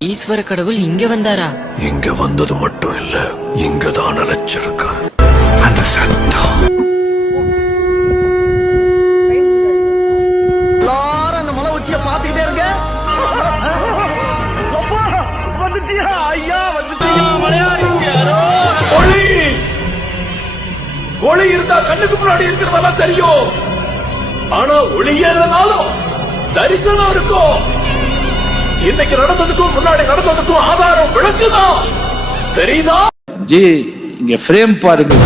ஈஸ்வர கடவுள் இங்க வந்தாரா? இங்க வந்தது மட்டும் இல்ல, இங்கதான் அழைச்சிருக்கார். அந்த சத்தம் எல்லாரும் அந்த மலை உச்சிய பாத்துக்கிட்டே இருக்க. வந்துட்டியா ஐயா, வந்துட்டியா மலையாளி. ஒளி ஒளி இருந்தா கண்ணுக்கு முன்னாடி இருக்கிறதெல்லாம் தெரியும். ஆனா ஒளி ஏறனாலும் தரிசனம் இருக்கும். இன்னைக்கு நடந்ததுக்கும் முன்னாடி நடந்ததுக்கும் ஆதாரம் விளக்குதான். தெரியுதா? ஜி இங்க ஃப்ரேம் பாருங்க.